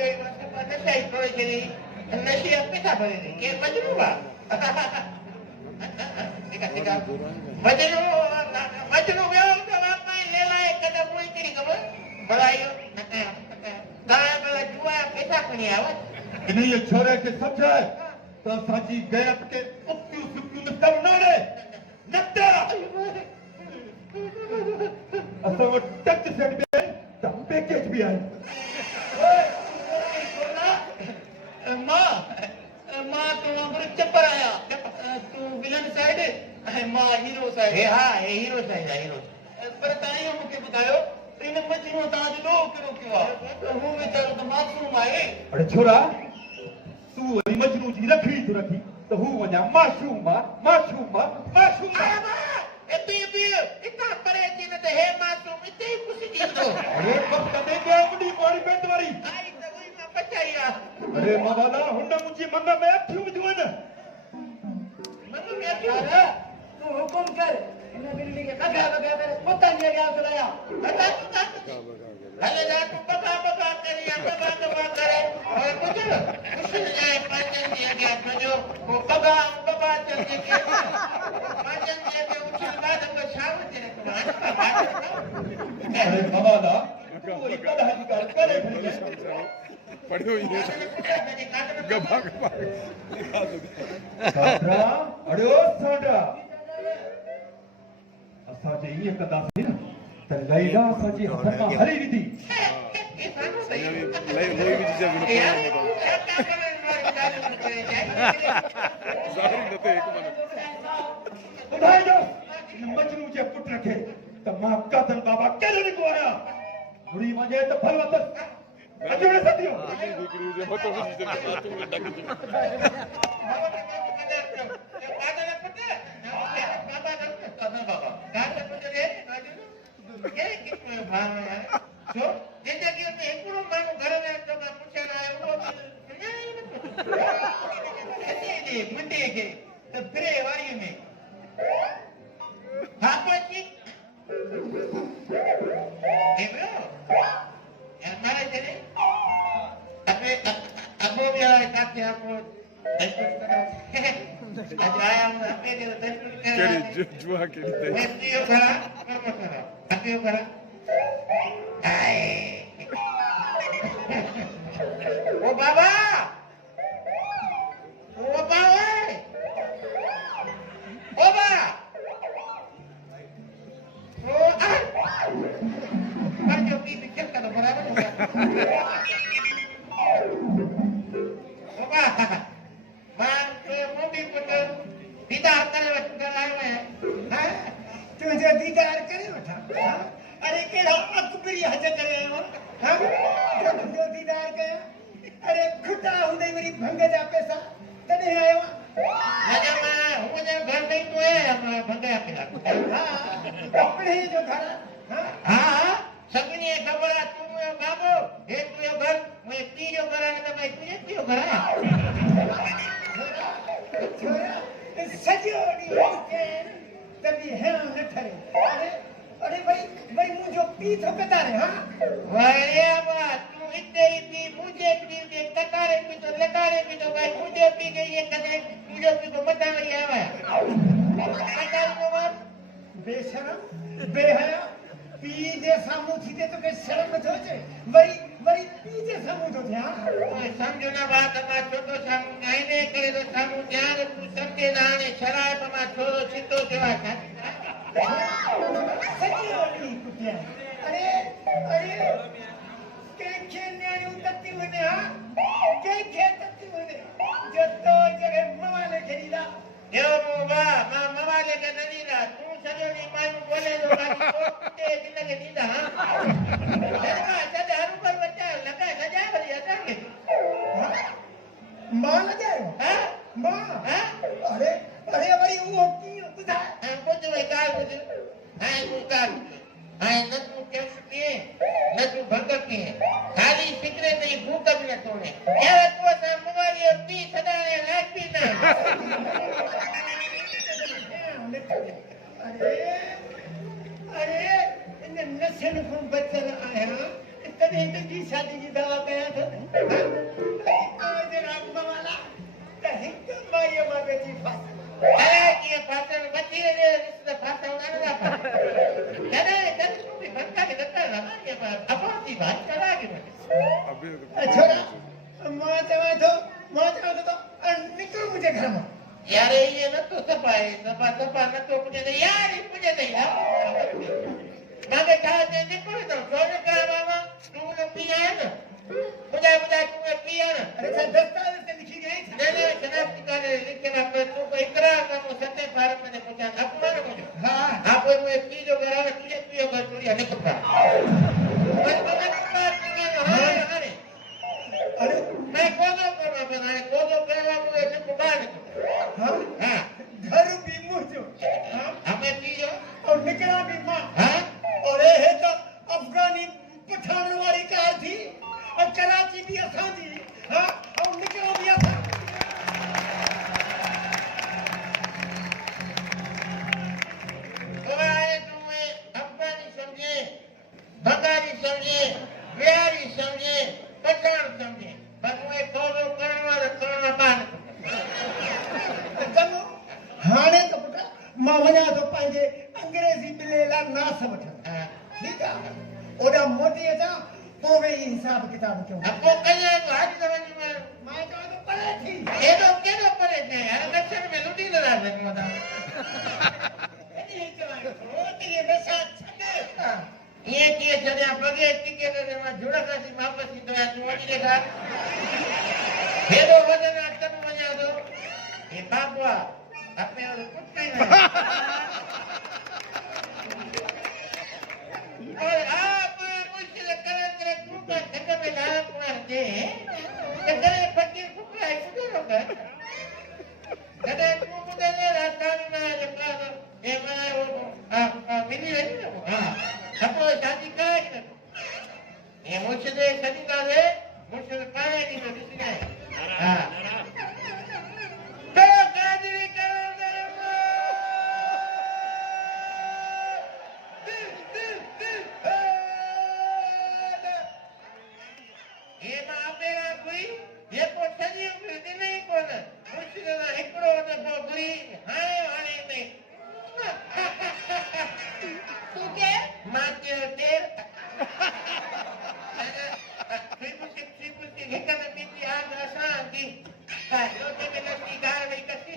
नशा थोड़ी जरी नशे पैसा भरे के मजनू बा ठीक है मजनू मजनू व्यो तो बापा ले लाए कदा कोई करी खबर बड़ायो गाय वाला जुआ पैसा कोनी आवत इन्हें ये छोरे के समझाए तो साची गैप के उपयु सुपयु में सब नारे नक्ता असल वो टच सेट भी है तो पैकेज भी है माँ तू अमर चप्पर आया तू विलन साइड है माँ हीरो साइड है हाँ ये हीरो साइड है हीरो पर ताइयो मुझे बतायो इन मजनू ताज लो करो क्यों हूँ बेचारो तो मासूम आए अरे छोरा तू वही मजनू जी रखी तो रखी तो हूँ वञा मासूमा इतना करे थी न तो हे मासूम इतने ही खुशी थी तो अरे कब कदे गया बड़ी बॉडी पेंट वाली आई तो वही मां बचाया अरे मवाला हुन मुझी मन में अखियूं विझो न मन में अखियूं तू हुकुम कर इन बिल्ली के बगा मेरे पोता नहीं गया चलाया अरे जा तू बगा करिया बगा करे और कुछ जाए पाचन दिया गया जो वो बगा चल के पाचन दिया के उछल बाद हम शाम तेरे को अरे मवाला तू इतना अधिकार करे पढ़ो ये गबा साडा अरे ओ साडा असा जे ये कंदासीं न त लैला असांजी हथ मां हली वेंदी लई विझी जा ज़ाहिर न ते हिकु मिनट ॿुधाए ॾियो हिन मजनू जे पुट खे त मां कादल बाबा केॾे निको आहियां घुरी वञे त फल वतस अजोड़े सतियो गुगड़ू जे हथ विझी जा तू डक जी जिंदगी में हिकिड़ो माण्हू घर में अचो मां पुछण आयो उहो मुंडे खे त फिरे वारीअ में हा पची मारे चले अबो भी आए काके आपको आज आया हूं अपने के दर्शन केड़ी जुआ केड़ी ते मैं पियो करा पियो करा आए ओ बाबा जो की पिक्चर का तो बराबर हो गया बाबा मां तो मोदी पुत्र दीदार करे वठा आयो है हां तुझे दीदार करे वठा अरे केड़ा अकबरी हज करे आयो हां जो तुझो दीदार कया अरे खुटा हुंदे मेरी भंग जा पैसा तने आयो राजा मां हुने घर नहीं तो है भंग जा पैसा हां अपने जो घर हां सगनी खबर तू बाबू हे तू यो घर मैं पी जो घर ने तो मैं तू पियो घर छोरा सजोड़ी के तभी है न ठरे अरे भाई मुझे पी तो कतारे हां वारे बा तू इतने ही पी मुझे पी के कतारे पी तो लतारे पी तो भाई मुझे पी गई ये कदे मुझे पी को मत आई आवा कतारे को बात बेशरम बेहया पी जे सामू थी ते तो के शर्म थो छे वरी पी जे सामू थो थे हां समझो ना बात मा छोटो सामू नहीं ने करे तो सामू ध्यान तू समझे ना ने शराब मा छोरो छितो सेवा था सच्ची होली कुटिया अरे के न्याणी उतती होने हां के तती होने जो तो जगह मवाले खरीदा यो बाबा मवाले के नदीदा तू सजोनी मायू बोले तो बाकी कोटे जिंदगी दीदा हां अरे सदा हर ऊपर बच्चा लगा सजा भरी आता के मां लगे हां मां अरे भाई वो की बुझा कुछ वे का कुछ हां कुछ हां न तू कैसे पिए न तू भगत पिए खाली फिक्रे नहीं भूख भी न तोड़े यार तू सा मवाली पी सदाने लाग पी ना अरे इन नशन को बचन आया तने की शादी की दवा कया था बेची फास अरे ये पात्र बच्ची ने इसने पात्र उन्होंने ना जने जने भी बनता के दत्ता ना ये अपनी बात करा के अभी छोरा मां चवा तो निकल मुझे घर में यार ये ना तो सफाई सफा सफा ना तो मुझे नहीं यार ये मुझे नहीं मांगे कहा दे निकल तो सोने का मामा तू ने पिया है ना मुझे तू ने पिया ना अरे सर दस्तावेज से लिखी गई थी नहीं शनाख्ती कार्ड लिख के ना पर तू को इकरार का सत्य फार्म में पूछा अपमान मुझे हां आप मैं पी जो करा तुझे पियो कर तुझे हने पकड़ा मैं अरे मैं कोदो करवा बनाए कोदो करवा मुझे ने पकड़ा हां हां घर भी मुझो हां हमें पियो और निकला भी मां हां और ये है तो अफगानी पठान वाली कार थी और कराची भी असां जी हां और निकला भी असां तो आए तुम्हें अफगानी समझे बंगाली समझे बिहारी समझे पठान समझे पर मैं कोदो करवा बांध चलो हाणे तो पुट मां वञा थो पंहिंजे अंग्रेज़ी ॿिले लाइ नास वठण ठीकु आहे ओॾा मोटी अचां पोइ वेही हिसाब किताब कयूं अब वो कहिया तो आज समझ में मां चवां थो परे थी केॾो केॾो परे थे यार दक्षिण में लुटी लड़ा सघूं था इहे चवां थो त इहे नशा छॾे ये किए छॾिया बग़ैर टिकेट जे मां जुड़कासी वापसि ईंदो आहियां तूं वञी ॾेखार हेॾो वज़न आहे तब वञा थो हे बाबू आहे अपने और कुत्ते में और आप मुश्किल करन करे तू का जग में लाल कुमार दे ते करे फकीर फुकरा है कुदरो का कदे तू मुदे ने राजस्थान में जे पास ए मैं वो मिली रही ना हां अपो शादी काहे न ये मुश्किल सदी का है मुश्किल काहे नहीं तो किसी ने हां तो काजरी करो ये मां मेरा कोई ये को सजी उम्र नहीं कोन मुश्किल ना एकड़ो न को कोई हाय हाय नहीं तू के मां के देर हिक में बीती आग असां की लोटे में लगी गाल में कसी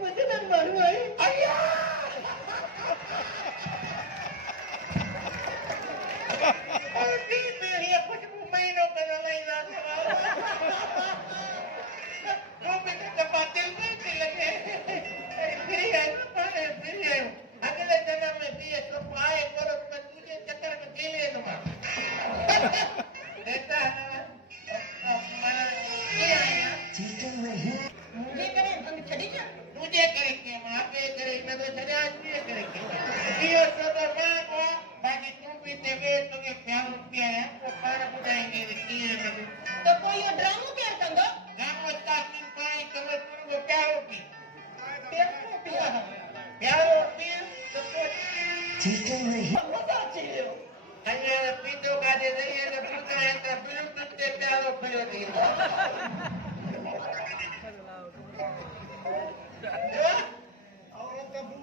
मुझे न मारू है अय्या और दिन में ये कुछ महीनों का नहीं ना वो भी तो बातिल में लगे फिर है अगले जन्म में भी तो आए करो मैं तुझे चक्कर में खेले दूंगा देता है मैं ये आया मुझे करे हम छड़ी जा मुझे करेंगे मां पे करे मैं तो छड़ा आदमी करेंगे ये सब मां को बाकी तुम भी देवे तो ये प्यार रुपया है वो पार बुझाएंगे कि तो कोई ड्रामा क्या करगा ड्रामा स्टार्टिंग पाए कवर तुम प्यार होगी प्यार होगी तो ठीक है मजा चाहिए अरे पीतो का दे नहीं है तो पूछा है तो फिल्म तुझे प्यार हो फिर नहीं औरत अबू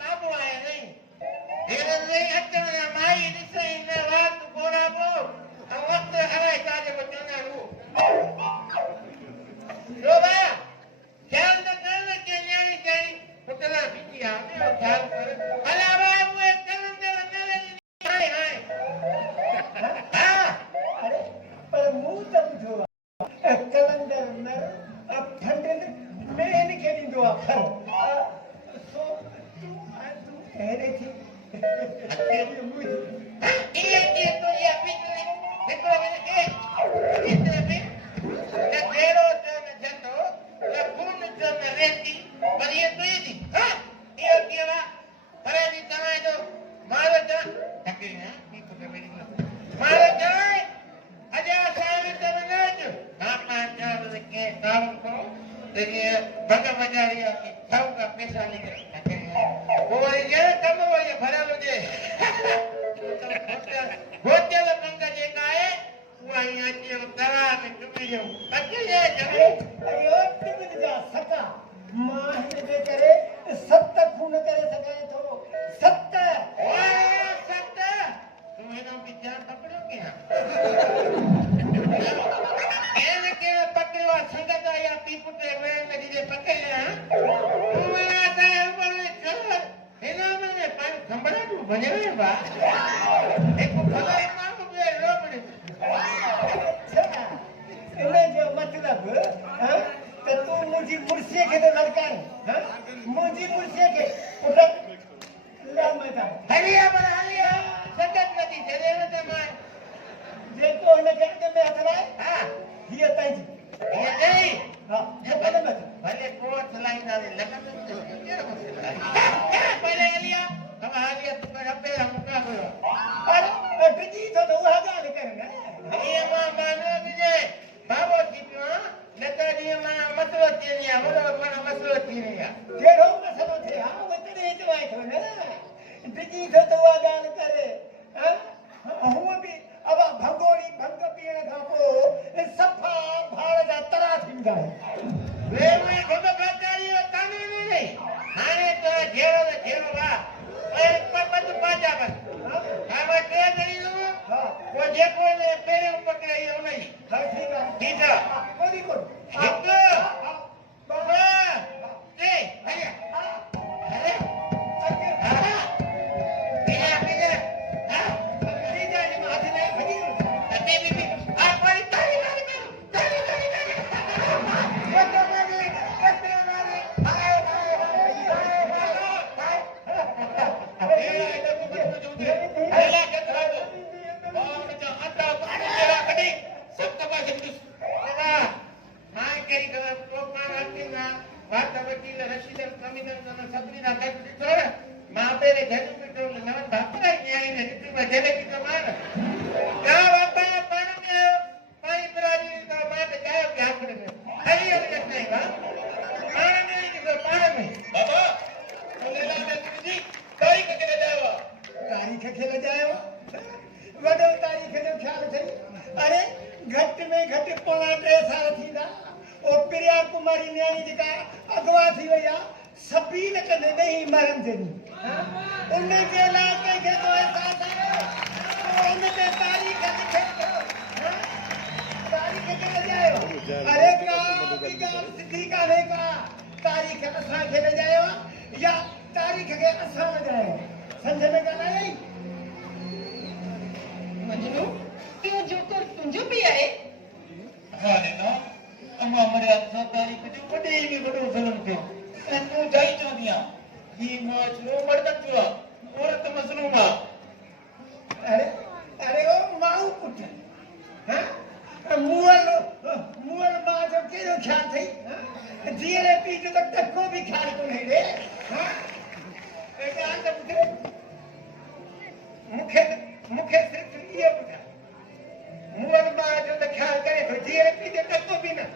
बाबू आया नहीं ये नहीं अचन माई दिसे इन रात कोना बो वक्त हराए काजे बचना रू रो बा ख्याल न करने के न्याणी चाहिए पुतला बीती आ ख्याल कर अला भाई वो करन दे नले हाय हाय हां अरे पर मुंह त ॿुधो आहे कलंदर नर फंडन मेन खे ॾींदो आहे फल सो तूं अहिड़े थी ये तो ये पिछले देखो मैंने के इतने भी ये जेरो जो न जतो ये खून जो न रेती पर ये तो ये दी हां ये केवा अरे दी तमाय तो मारो जा तके है ये तो मेरी मारो जाए अजा साल तो न जो आप चार के काम को देखिए भगा मजारिया की थाऊ का पैसा लेके वो ये कम वो ये भरा मुझे वञे बा हिकु भले माण्हू ॿियो रोमणे अच्छा इन जो मतिलब हाँ त तूं मुंहिंजी मुड़सीअ खे थो लड़काए हाँ मुंहिंजी मुड़सीअ खे पुट लामता हलिया पर हलिया सदत नदी छॾे न त मां जेको हुनखे अॻ में हथ लाए हा हीअ तंहिंजी हीअ चई हा जेको न मत भले कोट हलाईंदासीं लॻंदो कहिड़ो मसइलो आहे पहले हलिया हम हलिया तूं पर अबे हम का कयो अरे डिॼी थो त उहा ॻाल्हि कर न हीअ मां मानो विजय बाबो थी पियो आहियां न त जीअं माना मसइलो थी वञे हा वॾो माना मसइलो थी वञे हा कहिड़ो मसइलो थिए हा उहो तॾहिं चवाए थो न डिॼी थो त उहा ॻाल्हि करे हूअं बि अब भंगोड़ी भंग पीअण खां पोइ सफ़ा भाड़ जा तरा थींदा आहिनि वे में भॻ भाचारी जो कानून नहीं हाणे तो घेरो त घेरो वाह ऐं बंद पाजा बस हाणे टे ॼणी हा वो जेको ने पहिरियों पकड़ाई हुन ई हा ठीकु आहे ठीकु आहे कोन्हे कोन हिकु ॿ टे हलिया अरे हा बिना बिना हा अबे बीबी आ कोई ताली मारी ताली ताली ताली तारीख़ खे लॼायो वॾो तारीख़ जो ख़्यालु अथई अरे घटि में घटि पोणा 3 साल थींदा ओ प्रिया कुमारी न्याणी जेका अगवा थी वई आहे सभी न कंदे नहीं मरण जनी उन जे लाइ कंहिंखे तो एहसास आहे उन ते तारीख़ लिखे तारीख़ खे लॼायो अरे का बि ॻाल्हि सिधी कान्हे का तारीख़ असांखे लॼायो या तारीख़ खे असां लॼायो समझ में ॻाल्हि आई मजनू तूं जोकर तुंहिंजो बि आहे हाणे न अमां मरिया सां तारीख़ जो वॾे में वॾो ज़ुल्म थियो ऐं तूं जाई चवंदी आहे हीउ मसइलो मर्दनि जो आहे औरत मज़लूम आहे अरे अरे ओ माऊ पुट हाँ मुअल मां जो कहिड़ो ख़्यालु अथई जीअरे पीउ जो त टको बि ख़्यालु कोन्हे रे हाँ ॻाल्हि त ॿुध मूंखे सिर्फ़ु इहो ॿुधाए मुअल मां जो त ख़्यालु करे थो जीअरे पीउ जो टको बि न